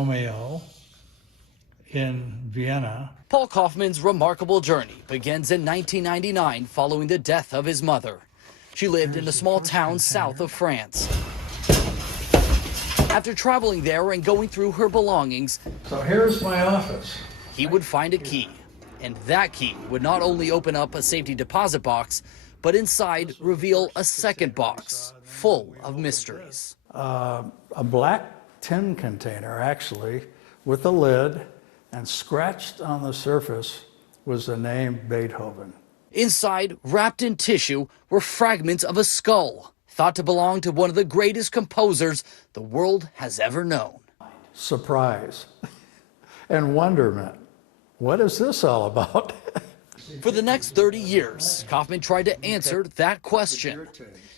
Romeo in Vienna. Paul Kaufman's remarkable journey begins in 1999 following the death of his mother. She lived in a small town south of France. After traveling there and going through her belongings, So here's my office. he would find a key. And that key would not only open up a safety deposit box, but inside reveal a second box full of mysteries. A black tin container, actually, with a lid, and scratched on the surface was the name Beethoven. Inside, wrapped in tissue, were fragments of a skull, thought to belong to one of the greatest composers the world has ever known. Surprise and wonderment. What is this all about? For the next 30 years, Kaufman tried to answer that question.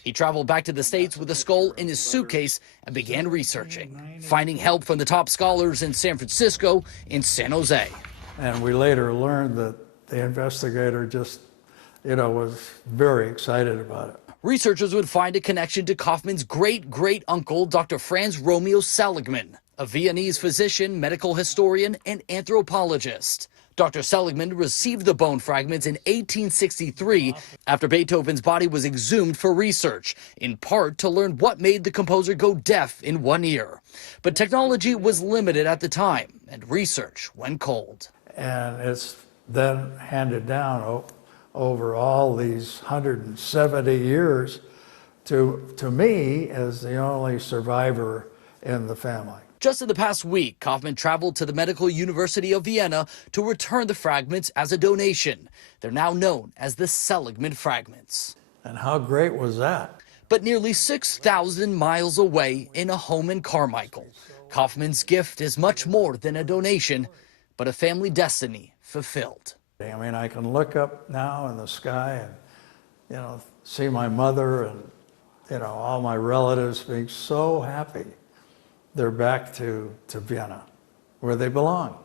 He traveled back to the States with the skull in his suitcase and began researching, finding help from the top scholars in San Francisco and San Jose. And we later learned that the investigator just, was very excited about it. Researchers would find a connection to Kaufman's great-great-uncle, Dr. Franz Romeo Seligman, a Viennese physician, medical historian, and anthropologist. Dr. Seligman received the bone fragments in 1863 after Beethoven's body was exhumed for research, in part to learn what made the composer go deaf in one ear. But technology was limited at the time, and research went cold. And it's then handed down over all these 170 years to me as the only survivor in the family. Just in the past week, Kaufman traveled to the Medical University of Vienna to return the fragments as a donation. They're now known as the Seligman fragments. And how great was that? But nearly 6,000 miles away in a home in Carmichael, Kaufman's gift is much more than a donation, but a family destiny fulfilled. I mean, I can look up now in the sky and, see my mother and, all my relatives being so happy. They're back to Vienna, where they belong.